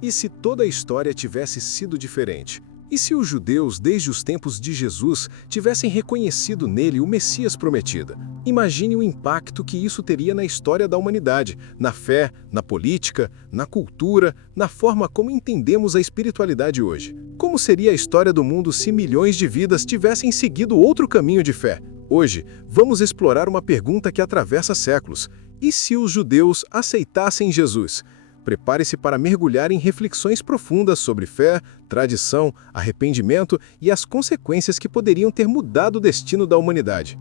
E se toda a história tivesse sido diferente? E se os judeus, desde os tempos de Jesus, tivessem reconhecido nele o Messias prometido? Imagine o impacto que isso teria na história da humanidade, na fé, na política, na cultura, na forma como entendemos a espiritualidade hoje. Como seria a história do mundo se milhões de vidas tivessem seguido outro caminho de fé? Hoje, vamos explorar uma pergunta que atravessa séculos. E se os judeus aceitassem Jesus? Prepare-se para mergulhar em reflexões profundas sobre fé, tradição, arrependimento e as consequências que poderiam ter mudado o destino da humanidade.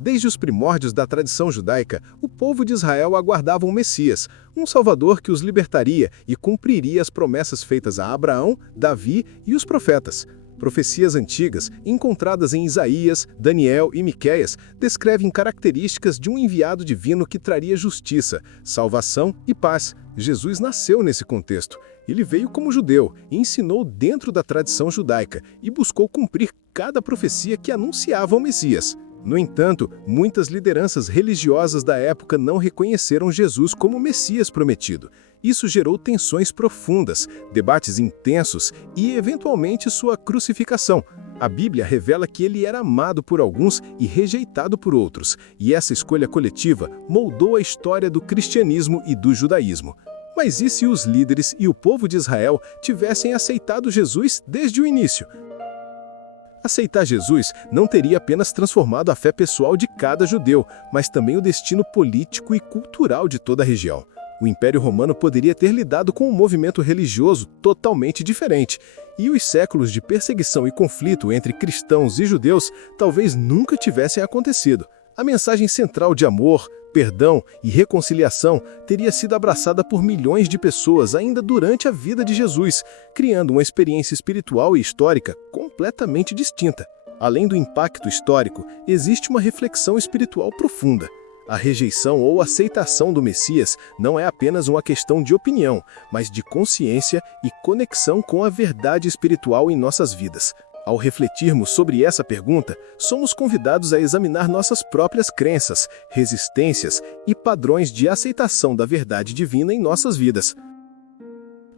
Desde os primórdios da tradição judaica, o povo de Israel aguardava um Messias, um Salvador que os libertaria e cumpriria as promessas feitas a Abraão, Davi e os profetas. Profecias antigas, encontradas em Isaías, Daniel e Miqueias, descrevem características de um enviado divino que traria justiça, salvação e paz. Jesus nasceu nesse contexto. Ele veio como judeu, ensinou dentro da tradição judaica e buscou cumprir cada profecia que anunciava o Messias. No entanto, muitas lideranças religiosas da época não reconheceram Jesus como o Messias prometido. Isso gerou tensões profundas, debates intensos e, eventualmente, sua crucificação. A Bíblia revela que ele era amado por alguns e rejeitado por outros, e essa escolha coletiva moldou a história do cristianismo e do judaísmo. Mas e se os líderes e o povo de Israel tivessem aceitado Jesus desde o início? Aceitar Jesus não teria apenas transformado a fé pessoal de cada judeu, mas também o destino político e cultural de toda a região. O Império Romano poderia ter lidado com um movimento religioso totalmente diferente, e os séculos de perseguição e conflito entre cristãos e judeus talvez nunca tivessem acontecido. A mensagem central de amor, perdão e reconciliação teria sido abraçada por milhões de pessoas ainda durante a vida de Jesus, criando uma experiência espiritual e histórica completamente distinta. Além do impacto histórico, existe uma reflexão espiritual profunda. A rejeição ou aceitação do Messias não é apenas uma questão de opinião, mas de consciência e conexão com a verdade espiritual em nossas vidas. Ao refletirmos sobre essa pergunta, somos convidados a examinar nossas próprias crenças, resistências e padrões de aceitação da verdade divina em nossas vidas.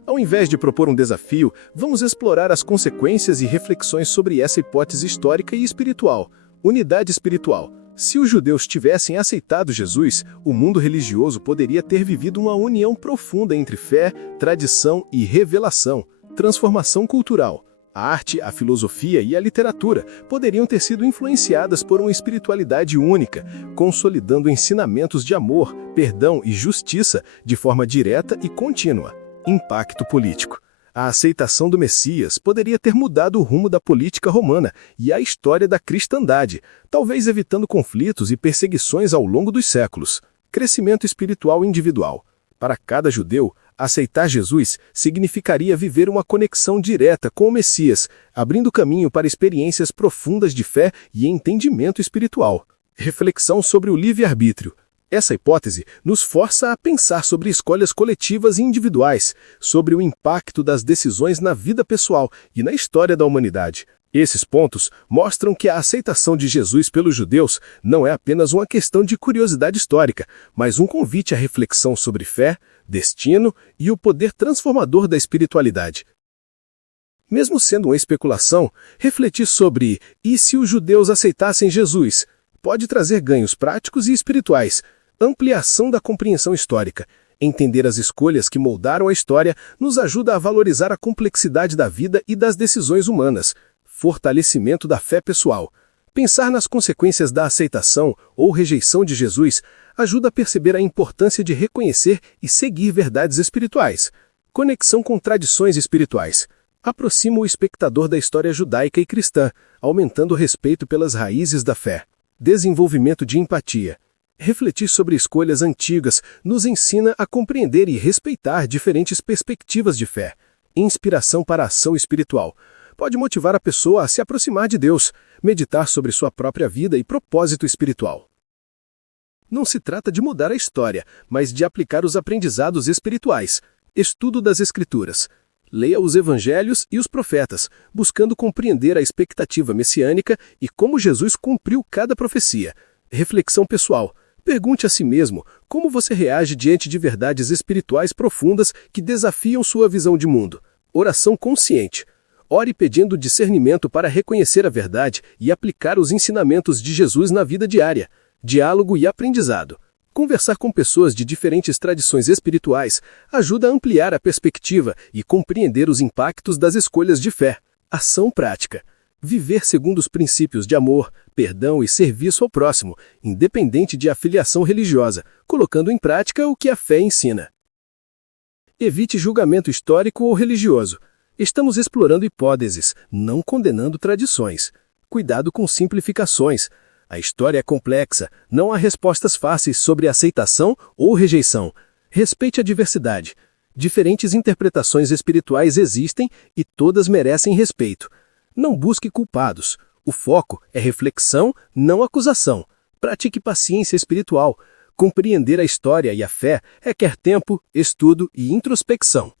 Ao invés de propor um desafio, vamos explorar as consequências e reflexões sobre essa hipótese histórica e espiritual. Unidade espiritual. Se os judeus tivessem aceitado Jesus, o mundo religioso poderia ter vivido uma união profunda entre fé, tradição e revelação. Transformação cultural. A arte, a filosofia e a literatura poderiam ter sido influenciadas por uma espiritualidade única, consolidando ensinamentos de amor, perdão e justiça de forma direta e contínua. Impacto político. A aceitação do Messias poderia ter mudado o rumo da política romana e a história da cristandade, talvez evitando conflitos e perseguições ao longo dos séculos. Crescimento espiritual individual. Para cada judeu, aceitar Jesus significaria viver uma conexão direta com o Messias, abrindo caminho para experiências profundas de fé e entendimento espiritual. Reflexão sobre o livre-arbítrio. Essa hipótese nos força a pensar sobre escolhas coletivas e individuais, sobre o impacto das decisões na vida pessoal e na história da humanidade. Esses pontos mostram que a aceitação de Jesus pelos judeus não é apenas uma questão de curiosidade histórica, mas um convite à reflexão sobre fé, destino e o poder transformador da espiritualidade. Mesmo sendo uma especulação, refletir sobre "e se os judeus aceitassem Jesus?" pode trazer ganhos práticos e espirituais. Ampliação da compreensão histórica. Entender as escolhas que moldaram a história nos ajuda a valorizar a complexidade da vida e das decisões humanas. Fortalecimento da fé pessoal. Pensar nas consequências da aceitação ou rejeição de Jesus ajuda a perceber a importância de reconhecer e seguir verdades espirituais. Conexão com tradições espirituais. Aproxima o espectador da história judaica e cristã, aumentando o respeito pelas raízes da fé. Desenvolvimento de empatia. Refletir sobre escolhas antigas nos ensina a compreender e respeitar diferentes perspectivas de fé. Inspiração para a ação espiritual. Pode motivar a pessoa a se aproximar de Deus, meditar sobre sua própria vida e propósito espiritual. Não se trata de mudar a história, mas de aplicar os aprendizados espirituais. Estudo das Escrituras. Leia os Evangelhos e os Profetas, buscando compreender a expectativa messiânica e como Jesus cumpriu cada profecia. Reflexão pessoal. Pergunte a si mesmo como você reage diante de verdades espirituais profundas que desafiam sua visão de mundo. Oração consciente. Ore pedindo discernimento para reconhecer a verdade e aplicar os ensinamentos de Jesus na vida diária. Diálogo e aprendizado. Conversar com pessoas de diferentes tradições espirituais ajuda a ampliar a perspectiva e compreender os impactos das escolhas de fé. Ação prática. Viver segundo os princípios de amor, perdão e serviço ao próximo, independente de afiliação religiosa, colocando em prática o que a fé ensina. Evite julgamento histórico ou religioso. Estamos explorando hipóteses, não condenando tradições. Cuidado com simplificações. A história é complexa, não há respostas fáceis sobre aceitação ou rejeição. Respeite a diversidade. Diferentes interpretações espirituais existem e todas merecem respeito. Não busque culpados. O foco é reflexão, não acusação. Pratique paciência espiritual. Compreender a história e a fé requer tempo, estudo e introspecção.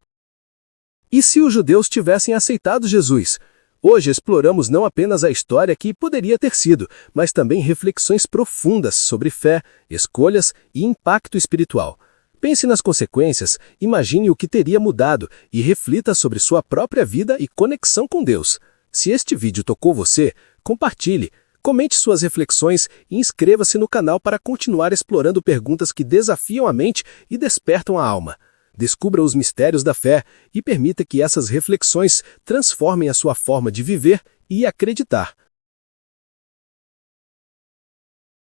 E se os judeus tivessem aceitado Jesus? Hoje exploramos não apenas a história que poderia ter sido, mas também reflexões profundas sobre fé, escolhas e impacto espiritual. Pense nas consequências, imagine o que teria mudado e reflita sobre sua própria vida e conexão com Deus. Se este vídeo tocou você, compartilhe, comente suas reflexões e inscreva-se no canal para continuar explorando perguntas que desafiam a mente e despertam a alma. Descubra os mistérios da fé e permita que essas reflexões transformem a sua forma de viver e acreditar.